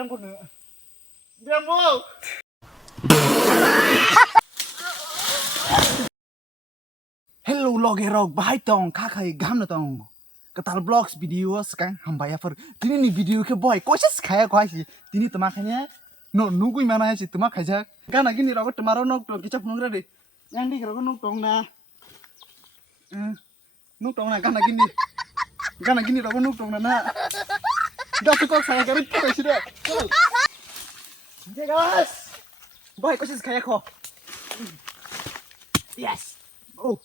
biangkono. Biangmo. Hello logerok bahai tong khai gamna tong. Ketal vlogs video sekarang hambaya per. Tini nih video ke boy kosis kaya kau sih. Tini temakanya no nungguin mana sih temak aja. Karena gini rokok temaro nok tong kicap nunggu deh. Yang di rokok nok tong na. Nuk tong na karena gini rokok nuk tong na. Dah tukar saya garis pakai sih deh. Okay guys. Boy kosis kaya kau. Yes. Oh.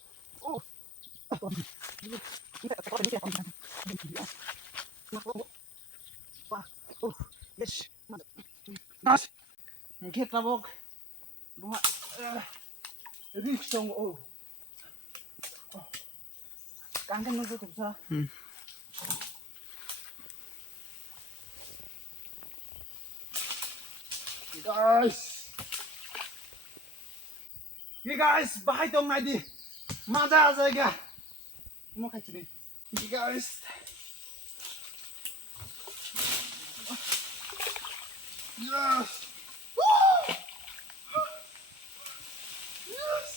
Yes. Mas. Get tabok. Buat reach dong. Oh. Kangen nunggu tuh bisa. Guys, bahai dong nadi. Mada aja. Mau kayak gini. Guys. Yes. Yes.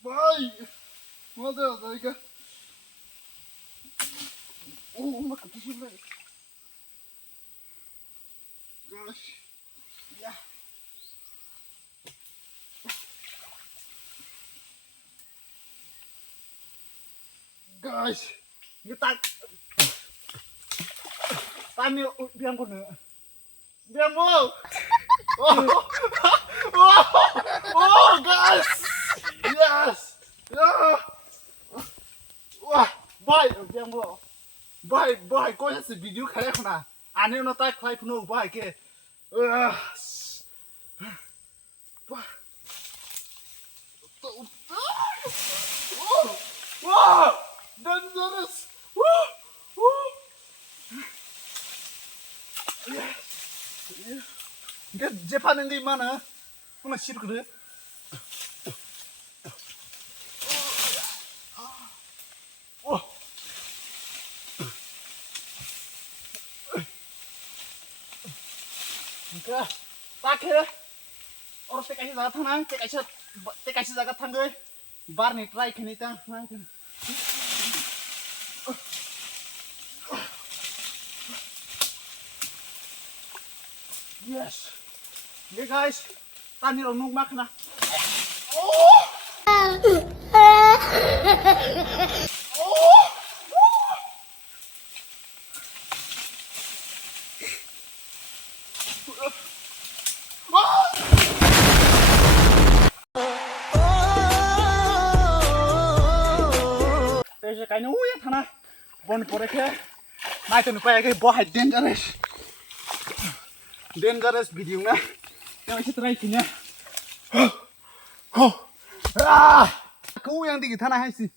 Bye. Mada aja. Mau kayak gini. Guys. Ya. Guys, kita tanya biangkono. Biangmo. Oh, guys. Yes. Yeah. Wah, bye biangmo. Bye. Kau yang video kayak mana? Aneh nak tak khai puno bye ke. Wow, dangerous. Get Japan di mana? Mana sih kau? Oh. Enggak, tak ya. Orang tekasi jaga tanang, tekasi jaga tangga. Bar nih try kini tang. Yes. Okay guys, tani ronung makna. Oh. Kayaknya ya tanah bon poreke naik tuh nupai kayak boh dangerous video nya yang masih try kini aku yang tinggi tanah sih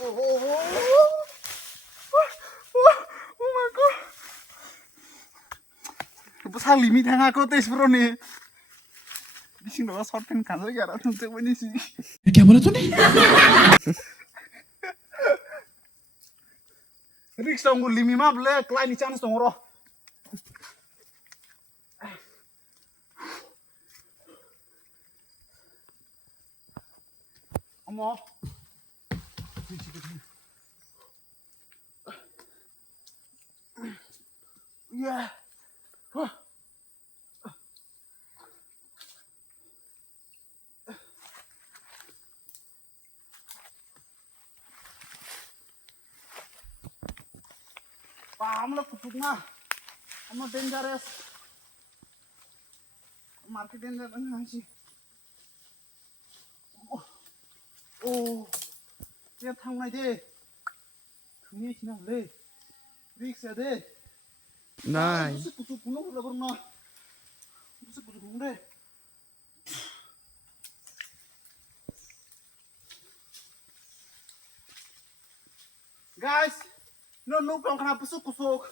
oh my god besar limit yang aku tes bro nih Bising dong, short pen kan lagi ada untuk ini sih. क्या बोला तूने? Riks dong gue limi mah boleh, klein di chance dong roh. Omo. Yeah. Paham lah kutuknya, kamu dangerous, market dangerous enggak sih? Oh, dia thang deh, ini cina le, risk deh. Nice. Busuk busuk puno udah pernah, busuk busuk deh. Guys. No, kalau kena busuk-busuk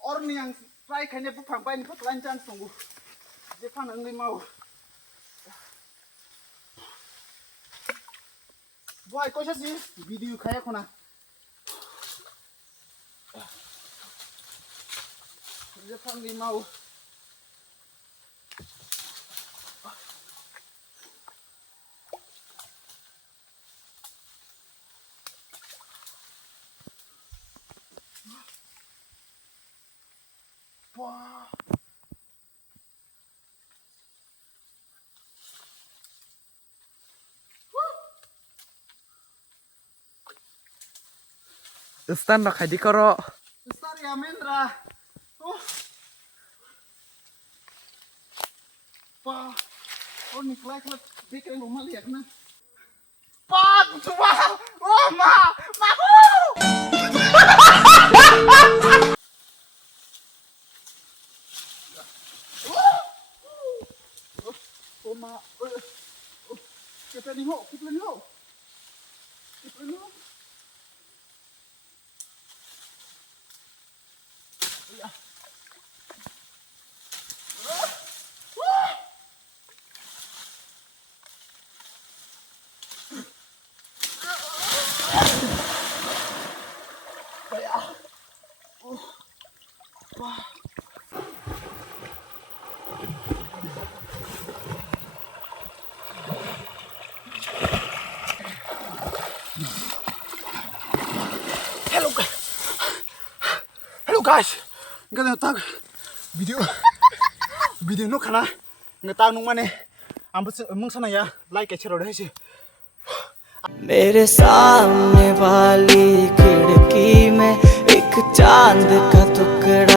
orang yang try kayaknya bufang ini kok lancar sungguh. Jepang enggak mau. Boy, kau sih video kayak kau na. Dia kan di mau. Wah. Stan bakal di koro. Besar ya Mendra. Oh. Wah. Oh nih kelak bikin rumah lihat na. Pak, coba. Oh maku. Oh ma. Kita ni ho. Hello guys, nggak tahu video no kana nggak tahu nung mana, ambil emang sana ya like share udah sih. मेरे सामने वाली खिड़की में एक चांद का टुकड़ा